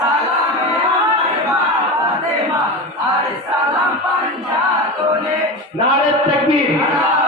Nare चकी